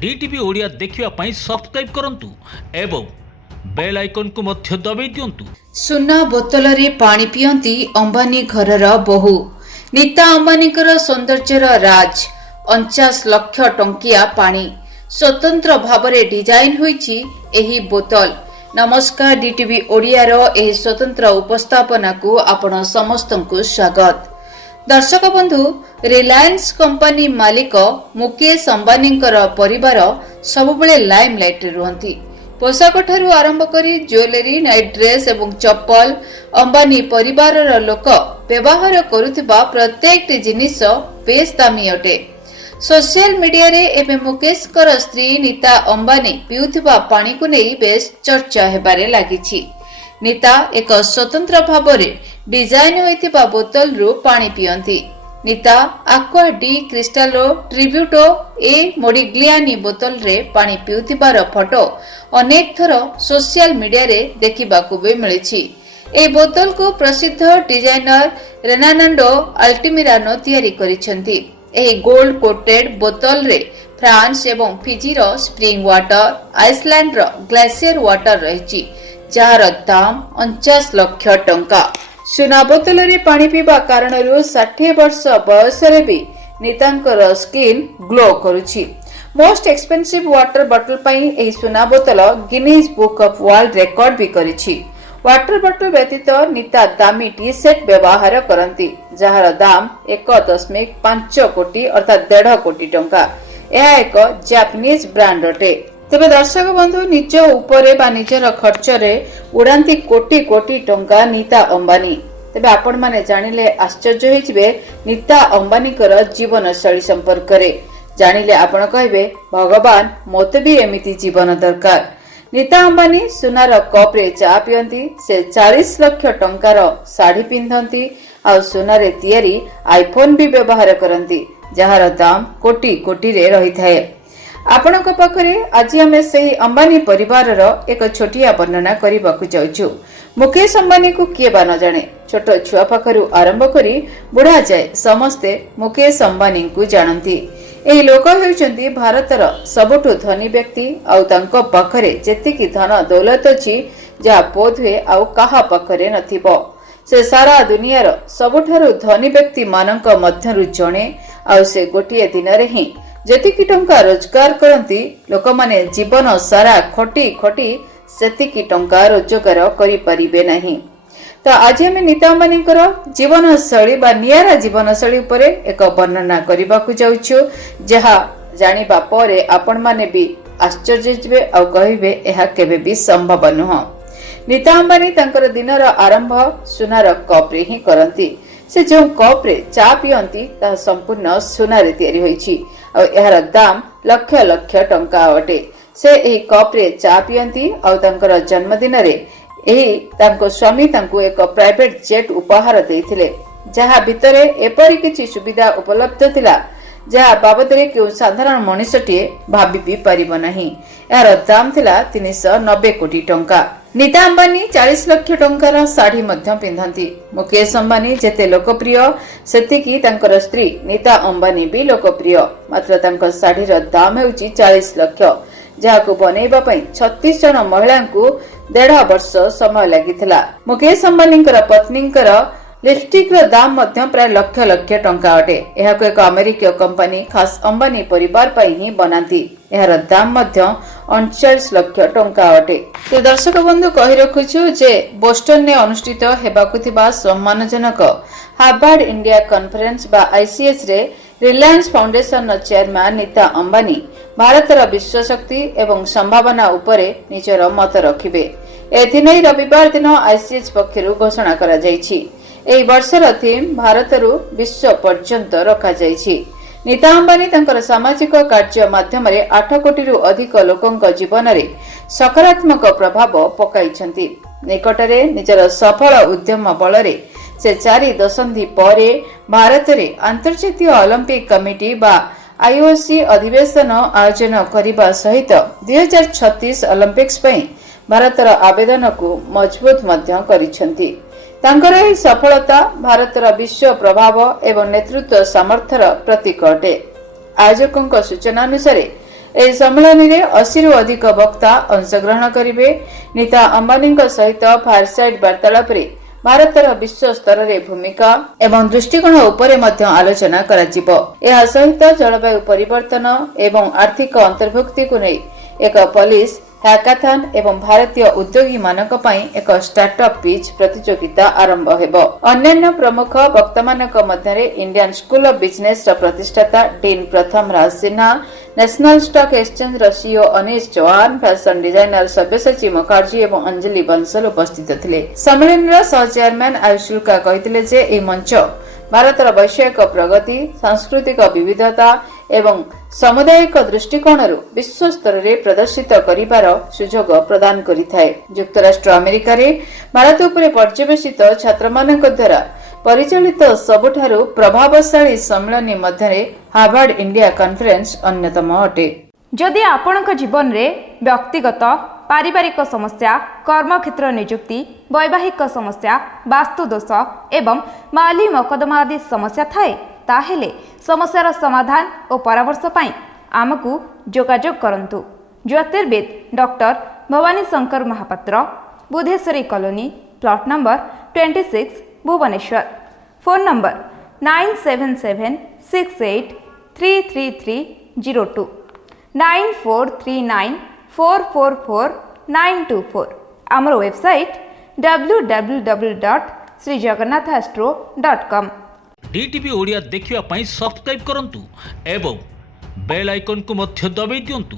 DTV Odia देखिवा पई subscribe करंतु एवं बेल आइकन को मध्य दबाई दियंतु। सुना बोतल रे पानी पियंती अंबानी घरर बहु। नीता अंबानीकर सौंदर्यर राज 49 लाख टंकिया पानी स्वतंत्र भावरे डिजाइन होईची एही बोतल। नमस्कार, डीटीवी ओडिया रो एही स्वतंत्र उपस्थापना को आपण समस्तंकु स्वागत। दर्शक बंधु, रिलायंस कंपनी मालिक मुकेश अंबानीकर परिवार सबुबले लाइमलाइट रे रुहंती। पोशाक ठारू आरंभ करी ज्वेलरी, नाइट ड्रेस एवं चप्पल अंबानी परिवार लोक व्यवहार करुथिबा प्रत्येक जिनिस बेस दामी अटे। सोशल मीडिया रे एबे मुकेश कर स्त्री नीता अंबानी पिउथिबा पानी को नै बेस चर्चा हेबारे लागिछि। नीता एक स्वतंत्र भावरे डिजाइन होइथिबा बोतल रु पानी पियंती। नीता आक्वा डी क्रिस्टालो ट्रिब्यूटो ए मोडिग्लियानी बोतल रे पानी पिउथिबार फोटो अनेक थर सोशल मीडिया रे देखिबाकू भी मिलिछि। ए बोतल को प्रसिद्ध डिजाइनर रेनानांडो अल्टिमिरानो तैयारी करिसेंती। एही गोल्ड कोटेड बोतल रे फ्रांस एवं फिजी रो स्प्रिंग वाटर, आइसलैंड रो ग्लेशियर वाटर रहिछि, जार दाम 49 लाख टंका। सुना बोतल रे पानी पीबा कारण 60 वर्ष बयस रे भी नीतांकर स्किन ग्लो करुछि। मोस्ट एक्सपेंसिव वाटर बॉटल पई एही सुना बोतल Guinness book of world record भी करिछि। वाटर बॉटल व्यतीत नीता दामी टी सेट व्यवहार करंती, जार दाम 1.5 कोटी अर्थात 1.5 कोटी टंका। यह एक जापानीज ब्रांड अटे। तेबे दर्शक बंधु, निज उपरे बा निजर खर्च रे उड़ांती कोटी कोटी टंका नीता अंबानी। तेबे आपण माने जानिले आश्चर्य होइजिबे नीता अंबानी कर जीवन शैली संपर्क रे। जानिले आपण कहबे भगवान मोते भी एमिति जीवन दरकार। नीता अंबानी सुनार कप रे चा पियंती, से 40 लाख टंकार साड़ी पिंधंती आ सुनारे तैयारी आईफोन भी व्यवहार करंती, जहार दाम कोटी कोटी रे रही थाए। आपणक पाखरे आज आमे सेही अंबानी परिवार रो एक छोटिया वर्णना करिबाकू जाउछु। मुकेश अंबानी को किए बा न जाने, छोट छुआ पाखरु आरंभ करी बुढ़ा जाए समस्ते मुकेश अंबानी को जानती। एही लोक हेउचंती भारतर सबुठु धनी व्यक्ति आउ तांको पाखरे जेतिकी धन दौलत अछि जा बोधवे आउ काहा पाखरे नथिबो। से सारा दुनियार सबुठारु धनी व्यक्ति मानक मध्यरु जणे आउ से गोटिए दिन रे ही जेतिकी टंका रोजगार करंती लोक माने जीवन सारा खटी खटी सेतिकी टंका रोजगार करि परिबे नहीं। तो आज हम नीता अंबानी जीवन शैली बा नियारा जीवन शैली उपरे एक वर्णना करबाकू जाउछु, जहा जानिबा परे आपण माने भी आश्चर्य जिबे आ कहिबे एहा केबे भी संभव नुह। नीता अंबानी तांकर दिनर आरंभ सुनार कप रे ही करंती। से जो कप रे चा पियंती ता संपूर्ण सुना रे तैयारी होईछि आ एहार दाम लक्ष लक्ष टंका अटे। से एही कप रे चा पियंती आ तांकर जन्मदिन रे एही तांको स्वामी तांको एक प्राइवेट जेट उपहार देइथिले, जहा भितरे एपरि किछि सुविधा उपलब्ध थिला जहा बाबदरे केउ साधारण मनुष्यटिए भाबी भी परिबो नाही। एहार दाम थिला 390 कोटी टंका। नीता अंबानी 40 लाख टंकार साड़ी मध्य पिंधंती। मुकेश अंबानी जेते लोकप्रिय सेतिकी तांकर स्त्री नीता अंबानी भी लोकप्रिय, मात्र तांकर साड़ीर दाम हेउची 40 लाख, जहाको बनैबा पई 36 जन महिला को 1.5 वर्ष समय लागिथिला। मुकेश अंबानीकर पत्नीकर लिपस्टिक रो दाम मध्य प्राय लक्ष लक्ष टंका अटे। एहाको एक अमेरिकीय कंपनी खास अंबानी परिवार पई ही बनाती। एहार दाम मध्य 39 लाख टंका अटे। तो दर्शक बंधु, कहि रखुछु जे बोस्टन ने अनुष्ठित हेबाकु थिबा सम्मानजनक हार्वर्ड इंडिया कॉन्फ्रेंस बा आईसीएस रे रिलायंस फाउंडेशन चेयरमैन नीता अंबानी भारतर विश्वशक्ति एवं संभावना उपरे निजर मत रखिबे। एथिनै रविवार दिन आईसीएस पक्षरु घोषणा करा जायछि। एही वर्षर थीम भारतरु विश्व पर्यंत रखा जायछि। नीता अंबानी तांकर सामाजिक कार्य माध्यम रे 8 कोटी रु अधिक लोकंक जीवन रे सकारात्मक प्रभाव पकाइछंती। निकटरे निजर सफल उद्यम बलरे से 4 दशंधि परे भारत रे अंतर्जातीय ओलंपिक कमिटी बा आईओसी अधिवेशन आयोजन करिबा सहित 2036 ओलंपिक्स पई भारतर आवेदन को मजबूत मध्य करिछंती। तांकर एही सफलता भारतर विश्व प्रभाव एवं नेतृत्व सामर्थ्यर प्रतीक अटे। आयोजकों सूचना अनुसार ଏହି ସମ୍ମିଳନୀରେ 80ରୁ ଅଧିକ ବକ୍ତା ଅଂଶଗ୍ରହଣ କରିବେ। ନୀତା ଅମ୍ବାନୀଙ୍କ ସହିତ ଫାୟାରସାଇଡ୍ ବାର୍ତ୍ତାଳାପରେ ଭାରତର ବିଶ୍ୱ ସ୍ତରରେ ଭୂମିକା ଏବଂ ଦୃଷ୍ଟିକୋଣ ଉପରେ ମଧ୍ୟ ଆଲୋଚନା କରାଯିବ। ଏହା ସହିତ ଜଳବାୟୁ ପରିବର୍ତ୍ତନ ଏବଂ ଆର୍ଥିକ ଅନ୍ତର୍ଭୁକ୍ତିକୁ ନେଇ ଏକ ପଲିସି ହ୍ୟାକାଥନ୍ ଏବଂ ଭାରତୀୟ ଉଦ୍ୟୋଗୀମାନଙ୍କ ପାଇଁ ଏକ ଷ୍ଟାର୍ଟଅପ୍ ପିଚ୍ ପ୍ରତିଯୋଗିତା ଆରମ୍ଭ ହେବ। ଅନ୍ୟାନ୍ୟ ପ୍ରମୁଖ ବକ୍ତାମାନଙ୍କ ମଧ୍ୟରେ ଇଣ୍ଡିଆନ୍ ସ୍କୁଲ ଅଫ୍ ବିଜନେସର ପ୍ରତିଷ୍ଠାତା ଡିନ୍ ପ୍ରଥମ ରାଜ ସିହ୍ନା, ନ୍ୟାସନାଲ ଷ୍ଟକ୍ ଏକ୍ସଚେଞ୍ଜର CEO Anish Chauhan, fashion designer Sabyasachi Mukherjee ଏବଂ ଅଞ୍ଜଳି ବଂଶଲ ଉପସ୍ଥିତ ଥିଲେ। ସମ୍ମିଳନୀର ସହ ଚେୟାରମ୍ୟାନ ଆୟୁଷ ଶୁକ୍ଲା କହିଥିଲେ ଯେ ଏହି ମଞ୍ଚ ଭାରତର ବୈଷୟିକ ପ୍ରଗତି, ସାଂସ୍କୃତିକ ବିବିଧତା ଏବଂ ସାମୁଦାୟିକ ଦୃଷ୍ଟିକୋଣରୁ ବିଶ୍ୱ ସ୍ତରରେ ପ୍ରଦର୍ଶିତ କରିବାର ସୁଯୋଗ ପ୍ରଦାନ କରିଥାଏ। ଯୁକ୍ତରାଷ୍ଟ୍ର ଆମେରିକାରେ ଭାରତ ଉପରେ ପର୍ଯ୍ୟବେସିତ ଛାତ୍ରମାନଙ୍କ ଦ୍ୱାରା ପରିଚାଳିତ ସବୁଠାରୁ ପ୍ରଭାବଶାଳୀ ସମ୍ମିଳନୀ ମଧ୍ୟରେ ହାର୍ଭାର୍ଡ ଇଣ୍ଡିଆ କନଫରେନ୍ସ ଅନ୍ୟତମ ଅଟେ। ଯଦି ଆପଣଙ୍କ ଜୀବନରେ ବ୍ୟକ୍ତିଗତ ପାରିବାରିକ ସମସ୍ୟା, କର୍ମକ୍ଷେତ୍ର ନିଯୁକ୍ତି, ବୈବାହିକ ସମସ୍ୟା, ବାସ୍ତୁଦୋଷ ଏବଂ ମାଲି ମକଦ୍ଦମା ଆଦି ସମସ୍ୟା ଥାଏ, ତାହେଲେ ସମସ୍ୟାର ସମାଧାନ ଓ ପରାମର୍ଶ ପାଇଁ ଆମକୁ ଯୋଗାଯୋଗ କରନ୍ତୁ। ଜ୍ୟୋତିର୍ବିଦ doctor Bhabani Shankar Mahapatra, Budheswari colony, plot number 26, Bhubaneswar. Phone number 9776833302 9439444924। ଆମର ୱେବସାଇଟ୍ www.srijagannathastro.com। DTV ଓଡ଼ିଆ ଦେଖିବା ପାଇଁ ସବସ୍କ୍ରାଇବ୍ କରନ୍ତୁ ଏବଂ ବେଲ୍ ଆଇକନ୍କୁ ମଧ୍ୟ ଦବାଇ ଦିଅନ୍ତୁ।